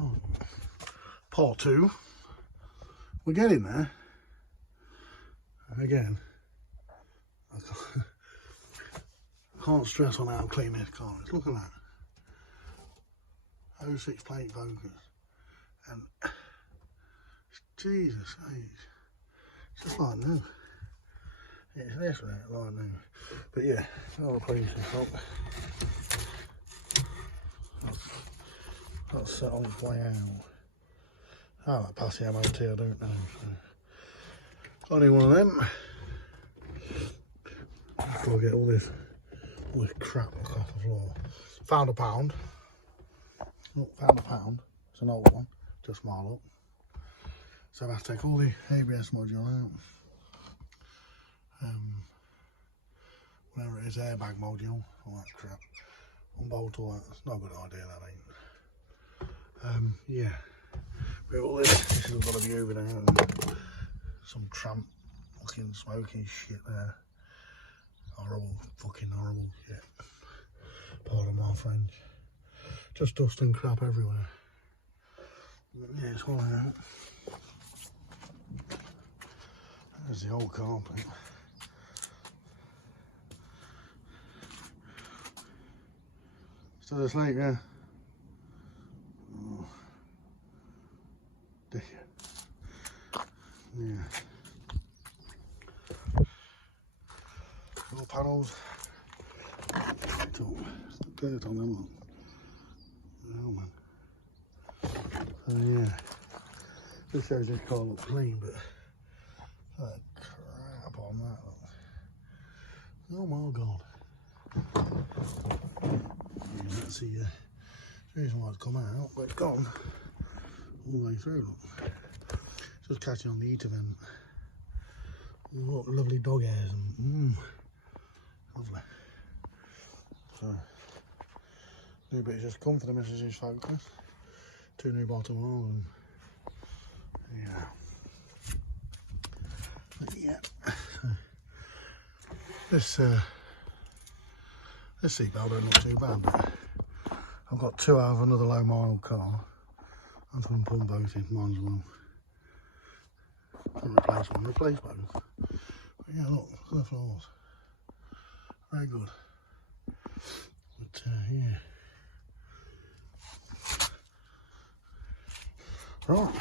Right. Part 2. We're getting there. And again, I can't stress on how clean this car is. Look at that. 06 plate focus. And Jesus, it's just like new. It's literally like new. But yeah, another piece of top. That's set on its way out. How that pass the MOT, I don't know. So. Only one of them. I've got to get all this crap off the floor. Found a pound. Oh, found a pound. It's an old one, just my luck. So I have to take all the ABS module out. Whatever it is, airbag module, all that crap. Unbolt all that. It's not a good idea, that ain't. Yeah. With all this has got to be over there. And some tramp fucking smoking shit there. Horrible, fucking horrible shit. Pardon my French. Just dust and crap everywhere. Yeah, it's all out. There's the old carpet. Still asleep, yeah? Oh. Dick. Yeah. Door panels. Dirt on them. Oh man. So yeah. Just shows this car looks clean, but that crap on that. Oh my god. Yeah, that's the reason why it's come out, but it's gone all the way through. Look. Just catching on the heat event. What lovely dog hairs and lovely. So new bit just come for the Mrs. Focus. 2 new bottom ones and yeah. But yeah. This seatbelt don't look too bad, but I've got 2 out of another low mile car. I'm going to put them both in, might as well. And replace one, replace both. But yeah, look at the floors. Very good. But yeah. Right.